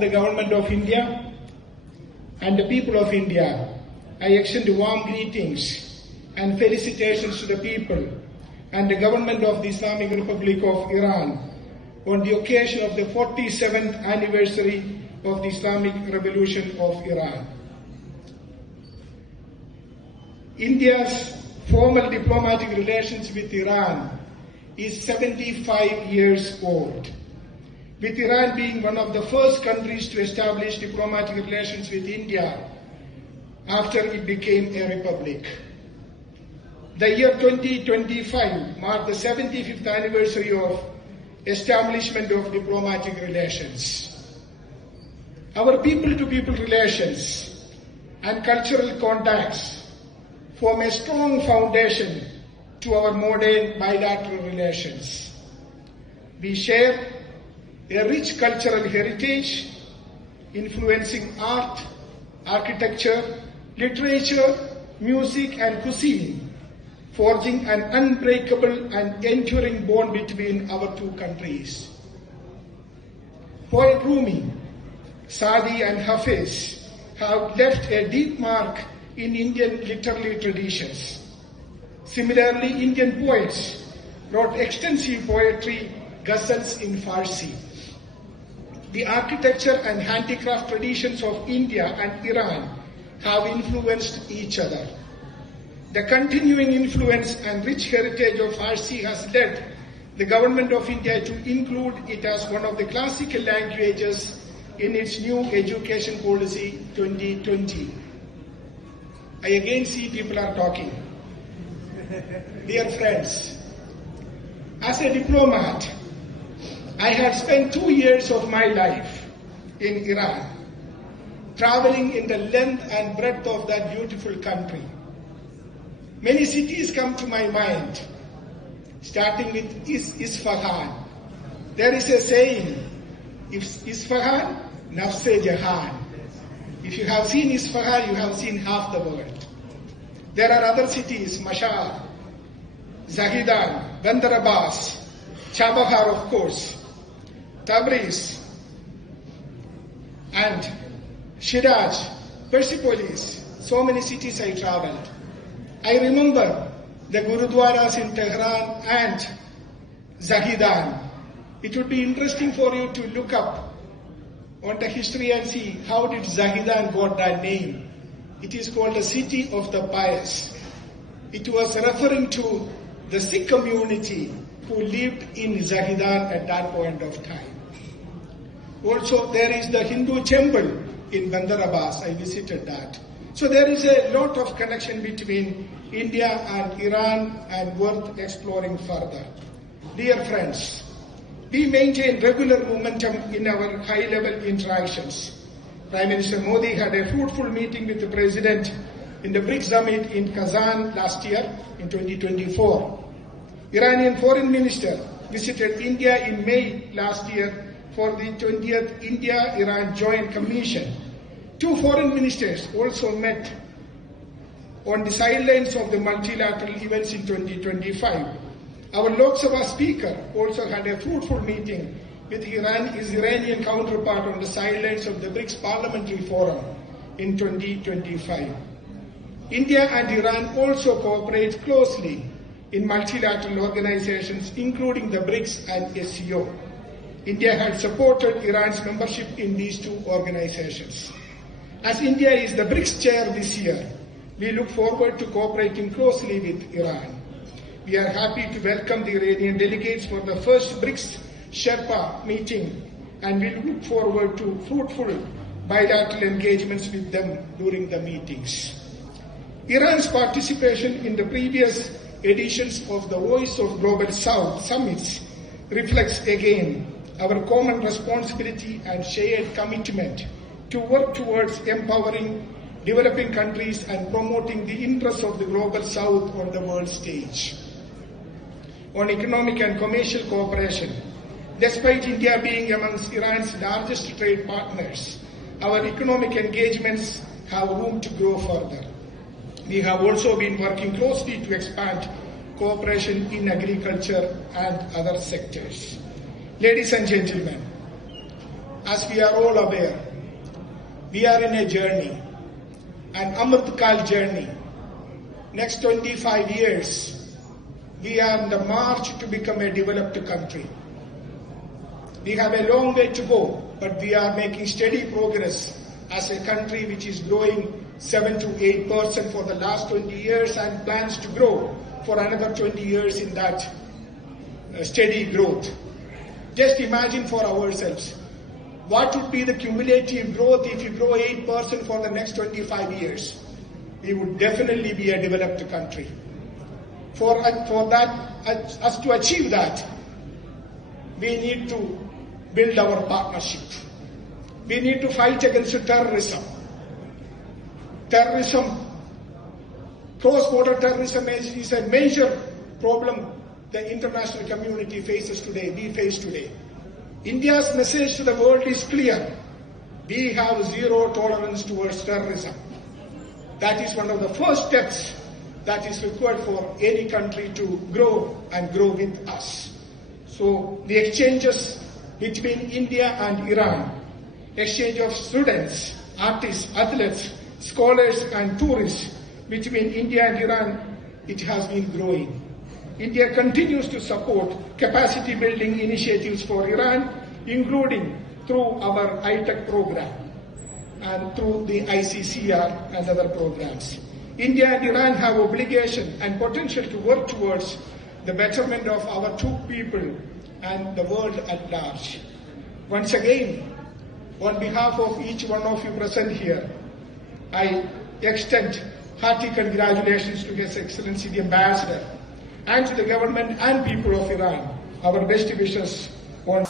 of the Government of India and the people of India, I extend warm greetings and felicitations to the people and the Government of the Islamic Republic of Iran on the occasion of the 47th anniversary of the Islamic Revolution of Iran. India's formal diplomatic relations with Iran is 75 years old, with Iran being one of the first countries to establish diplomatic relations with India after it became a republic. The year 2025 marked the 75th anniversary of establishment of diplomatic relations. Our people-to-people relations and cultural contacts form a strong foundation to our modern bilateral relations. We share a rich cultural heritage influencing art, architecture, literature, music, and cuisine, forging an unbreakable and enduring bond between our two countries. Poet Rumi, Sadi and Hafiz have left a deep mark in Indian literary traditions. Similarly, Indian poets wrote extensive poetry, ghazals in Farsi. The architecture and handicraft traditions of India and Iran have influenced each other. The continuing influence and rich heritage of Farsi has led the Government of India to include it as one of the classical languages in its new education policy 2020. I again see people are talking. Dear friends, as a diplomat, I have spent 2 years of my life in Iran, traveling in the length and breadth of that beautiful country. Many cities come to my mind, starting with Isfahan. There is a saying, if Isfahan, nafse jahan. If you have seen Isfahan, you have seen half the world. There are other cities, Mashhad, Zahedan, Bandar Abbas, Chabahar, of course, Tabriz, and Shiraz, Persepolis. So many cities I traveled. I remember the Gurudwaras in Tehran and Zahedan. It would be interesting for you to look up on the history and see how did Zahedan got that name. It is called the City of the Pious. It was referring to the Sikh community who lived in Zahedan at that point of time. Also, there is the Hindu temple in Bandar Abbas. I visited that. So there is a lot of connection between India and Iran and worth exploring further. Dear friends, we maintain regular momentum in our high-level interactions. Prime Minister Modi had a fruitful meeting with the President in the BRICS summit in Kazan last year in 2024. Iranian Foreign Minister visited India in May last year for the 20th India-Iran Joint Commission. 2 foreign ministers also met on the sidelines of the multilateral events in 2025. Our Lok Sabha Speaker also had a fruitful meeting with his Iranian counterpart on the sidelines of the BRICS Parliamentary Forum in 2025. India and Iran also cooperate closely in multilateral organizations, including the BRICS and SCO. India had supported Iran's membership in these 2 organizations. As India is the BRICS chair this year, we look forward to cooperating closely with Iran. We are happy to welcome the Iranian delegates for the first BRICS Sherpa meeting, and we look forward to fruitful bilateral engagements with them during the meetings. Iran's participation in the previous editions of the Voice of Global South summits reflects again our common responsibility and shared commitment to work towards empowering developing countries and promoting the interests of the Global South on the world stage. On economic and commercial cooperation, despite India being amongst Iran's largest trade partners, our economic engagements have room to grow further. We have also been working closely to expand cooperation in agriculture and other sectors. Ladies and gentlemen, as we are all aware, we are in a journey, an Amrit Kal journey. Next 25 years, we are on the march to become a developed country. We have a long way to go, but we are making steady progress as a country which is growing 7 to 8% for the last 20 years and plans to grow for another 20 years in that steady growth. Just imagine for ourselves, what would be the cumulative growth if you grow 8% for the next 25 years? We would definitely be a developed country. For us to achieve that, we need to build our partnership. We need to fight against terrorism. Cross-border terrorism is a major problem the international community faces today, we face today. India's message to the world is clear. We have zero tolerance towards terrorism. That is one of the first steps that is required for any country to grow and grow with us. So the exchanges between India and Iran, exchange of students, artists, athletes, scholars and tourists between India and Iran, it has been growing. India continues to support capacity building initiatives for Iran, including through our ITEC program and through the ICCR and other programs. India and Iran have obligation and potential to work towards the betterment of our two people and the world at large. Once again, on behalf of each one of you present here, I extend hearty congratulations to His Excellency the Ambassador and to the government and people of Iran. Our best wishes on